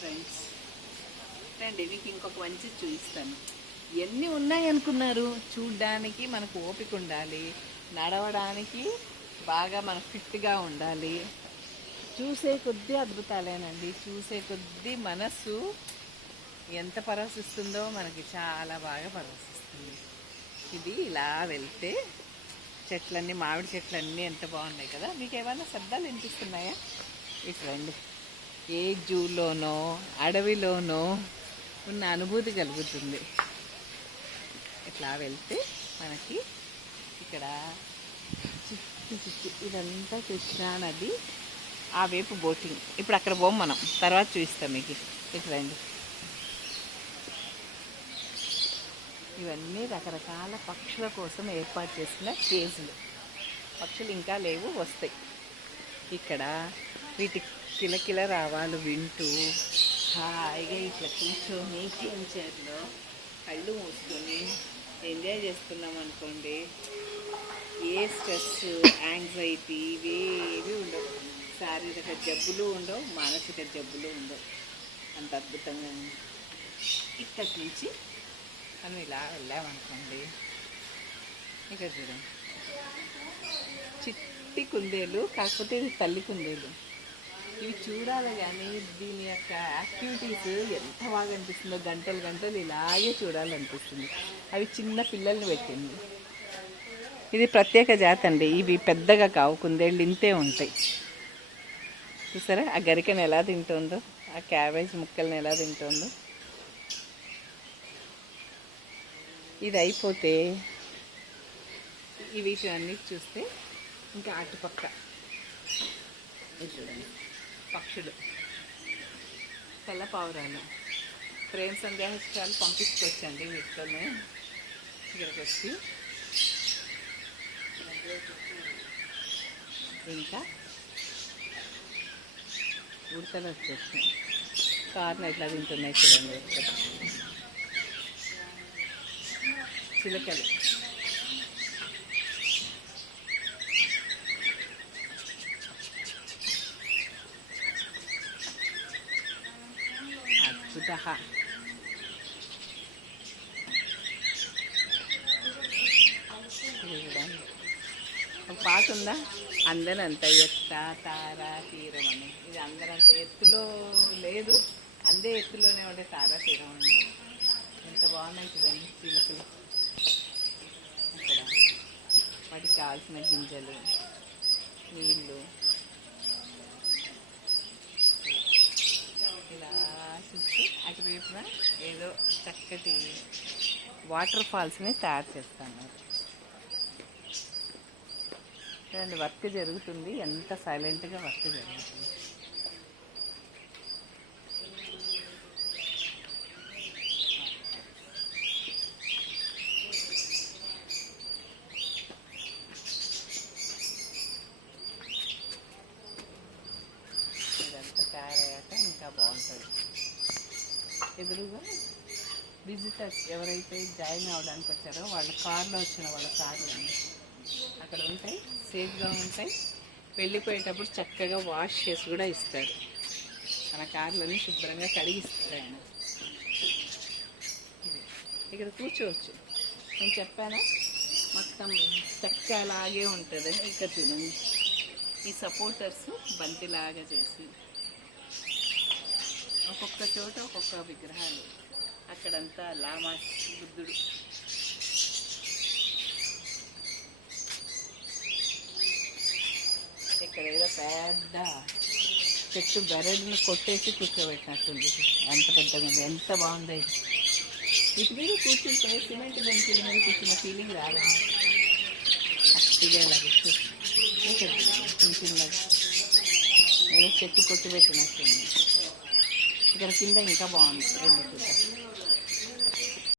Friends రండి మీకు ఇంకొక మంచి చూపిస్తాను. ఎన్ని ఉన్నాయనుకున్నారు? చూడ్డానికి మనకు ఓపిక ఉండాలి. నడవడానికి బాగా మన ఫిట్గా ఉండాలి. చూసే కొద్దీ అద్భుతాలేనండి. చూసే కొద్దీ మనస్సు ఎంత పరవశిస్తుందో మనకి చాలా బాగా పరవశిస్తుంది ఇది ఇలా వెళ్తే చెట్లన్నీ మామిడి చెట్లన్నీ ఎంత బాగున్నాయి కదా? మీకు ఏమైనా శబ్దాలు వినిపిస్తున్నాయా? ఇటు రండి. ఏ జూలోనో అడవిలోనో ఉన్న అనుభూతి కలుగుతుంది. ఇట్లా వెళ్తే మనకి ఇక్కడ చుట్టూ చుట్టూ ఇదంతా కృష్ణా నది. ఆ వైపు బోటింగ్. ఇప్పుడు అక్కడ పోం మనం. తర్వాత చూపిస్తాం మీకు. ఇటు రండి. ఇవన్నీ రకరకాల పక్షుల కోసం ఏర్పాటు చేసిన కేజులు పక్షులు ఇంకా లేవు వస్తాయి. ఇక్కడ వీటికి కిలకిల రావాలు వింటూ హాయిగా ఇట్లా కూర్చొని చైర్లో కళ్ళు మూసుకొని ఎంజాయ్ చేస్తున్నాం అనుకోండి ఏ స్ట్రెస్ యాంగ్జైటీ ఇవేవి ఉండవు. శారీరక జబ్బులు ఉండవు మానసిక జబ్బులు ఉండవు. అంత అద్భుతంగా ఉంది. ఇక్కడి నుంచి మనం ఇలా వెళ్ళామనుకోండి ఇక్కడ చూడండి. చిట్టి కుందేలు కాకపోతే ఇది తల్లి కుందేలు. ఇవి చూడాలి కానీ దీని యొక్క యాక్టివిటీస్ ఎంత బాగా అనిపిస్తుందో గంటలు గంటలు ఇలాగే చూడాలనిపిస్తుంది. అవి చిన్న పిల్లల్ని పెట్టింది. ఇది ప్రత్యేక జాతి అండి. ఇవి పెద్దగా కావు కుందేళ్ళు ఇంతే ఉంటాయి. చూసారా? ఆ గరికను ఎలా తింటుందో ఆ క్యాబేజ్ ముక్కల్ని ఎలా తింటుందో. ఇది అయిపోతే ఇవి అన్నిటి చూస్తే ఇంకా అటుపక్క. చూడండి పక్షులు. తెల్ల పావురాలు ప్రేమ సందేహాలు పంపించుకోవచ్చండి వీటితోనే ఇక్కడికి వచ్చి ఇంకా ఉడతలు వచ్చేసి కార్ని ఎట్లా తింటున్నాయి చూడండి. చిలకలు. అద్భుత ఒక పాట ఉందా అందరంత ఎత్త తారా తీరం అని ఇది అందరంత ఎత్తులో లేదు. అందే ఎత్తులోనే ఉండే తారా తీరం అని ఎంత బాగున్నాయి చూడండి చిలకలు. అక్కడ వాటికి కావాల్సిన గింజలు నీళ్ళు ఇలా చుట్టూ అటువైపున ఏదో చక్కటి వాటర్ ఫాల్స్ని తయారు చేస్తాను. చూడండి వర్క్ జరుగుతుంది. ఎంత సైలెంట్గా వర్క్ జరుగుతుంది. ఇదంతా తయారయ్యాక ఇంకా బాగుంటుంది. ఎదురుగా విజిటర్స్ ఎవరైతే జాయిన్ అవ్వడానికి వచ్చారో వాళ్ళ కార్లో వచ్చిన వాళ్ళ కార్లు అండి. అక్కడ ఉంటాయి సేఫ్గా ఉంటాయి. వెళ్ళిపోయేటప్పుడు చక్కగా వాష్ చేసి కూడా ఇస్తారు. మన కార్లని శుభ్రంగా కడిగిస్తారు ఆయన. ఇక్కడ కూర్చోవచ్చు. నేను చెప్పానా? మొత్తం చెక్క అలాగే ఉంటుంది. ఇక్కడ చూడండి. ఈ సపోర్టర్స్ బంతిలాగా చేసి ఒక్కొక్క చోట ఒక్కొక్క విగ్రహాలు. అక్కడంతా లామా బుద్ధుడు. ఇక్కడ ఏదో పెద్ద చెట్టు బెరడుని కొట్టేసి కూర్చోబెట్టినట్టుంది. ఎంత పెద్దగా ఉంది ఎంత బాగుంది ఇది. మీద కూర్చుంటే సిమెంట్ బెంచీల మీద కూర్చున్న ఫీలింగ్ రాలేదు అట్టిగా లభిస్తుంది ఏదో చెట్టు కొట్టి పెట్టినట్టుంది ఇక్కడ కింద ఇంకా బాగుంది రెండు చూద్దాం